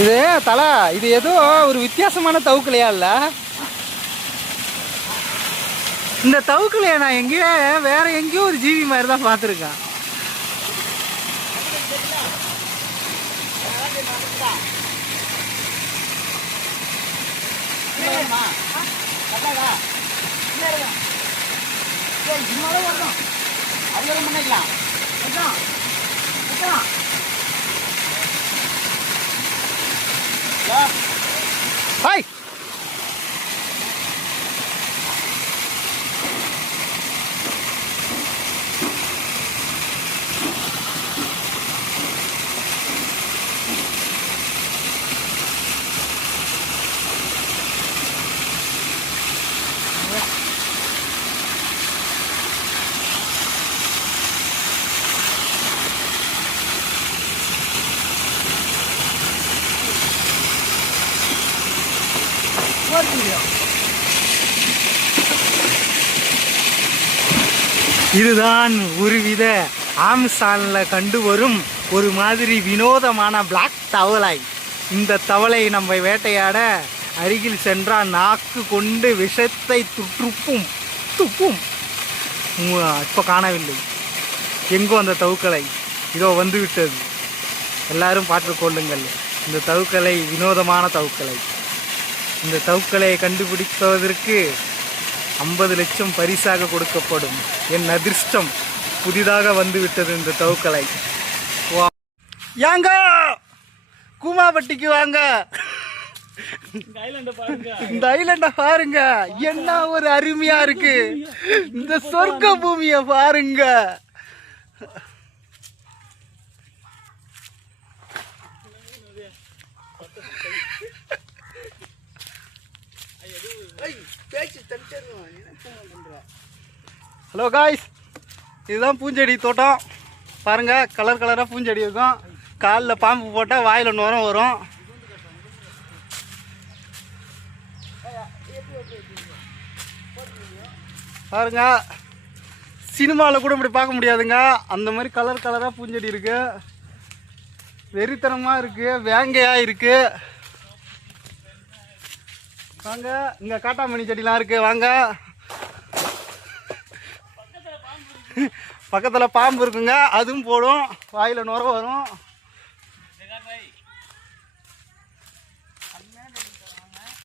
இது தலை இது ஏதோ ஒரு வித்தியாசமான தவுக்கலையா இல்ல? இந்த தவுக்கலையா நான் எங்கேயோ வேற எங்கேயோ ஒரு ஜீவி மாதிரி தான் பார்த்துருக்கேன். ஹாய் இதுதான் ஒருவித ஆம்சான்ல கண்டு வரும் ஒரு மாதிரி வினோதமான பிளாக் தவளை. இந்த தவளை நம்ம வேட்டையாட அருகில் சென்றால் நாக்கு கொண்டு விஷத்தை துப்பும். இப்போ காணவில்லை. எங்கோ அந்த தவுக்கலை இதோ வந்து விட்டது. எல்லாரும் பார்த்து கொள்ளுங்கள். இந்த தவுக்கலை வினோதமான தவுக்கலை. இந்த தவுக்கலையை கண்டுபிடிப்பதற்கு 50 லட்சம் பரிசாக கொடுக்கப்படும். என் அதிர்ஷ்டம் புதிதாக வந்து விட்டது இந்த தவுக்கலை. யாங்க கூமாப்பட்டிக்கு வாங்க. இந்த ஐலண்ட பாருங்க, என்ன ஒரு அருமையா இருக்கு. இந்த சொர்க்க பூமியை பாருங்க. ஹலோ காய்ஸ், இதுதான் பூஞ்செடி தோட்டம். பாருங்க, கலர் கலராக பூஞ்செடி இருக்கும். காலில் பாம்பு போட்டால் வாயில் நுரம் வரும். பாருங்க, சினிமாவில் கூட இப்படி பார்க்க முடியாதுங்க. அந்த மாதிரி கலர் கலராக பூஞ்செடி இருக்கு. வெறித்தனமாக இருக்கு, வேங்கையாக இருக்கு. வாங்க, இங்கே காட்டாமணி செடிலாம் இருக்கு. வாங்க, பக்கத்தில் பாம்பு இருக்குங்க, அதுவும் போடும், வாயில் நுர வரும்.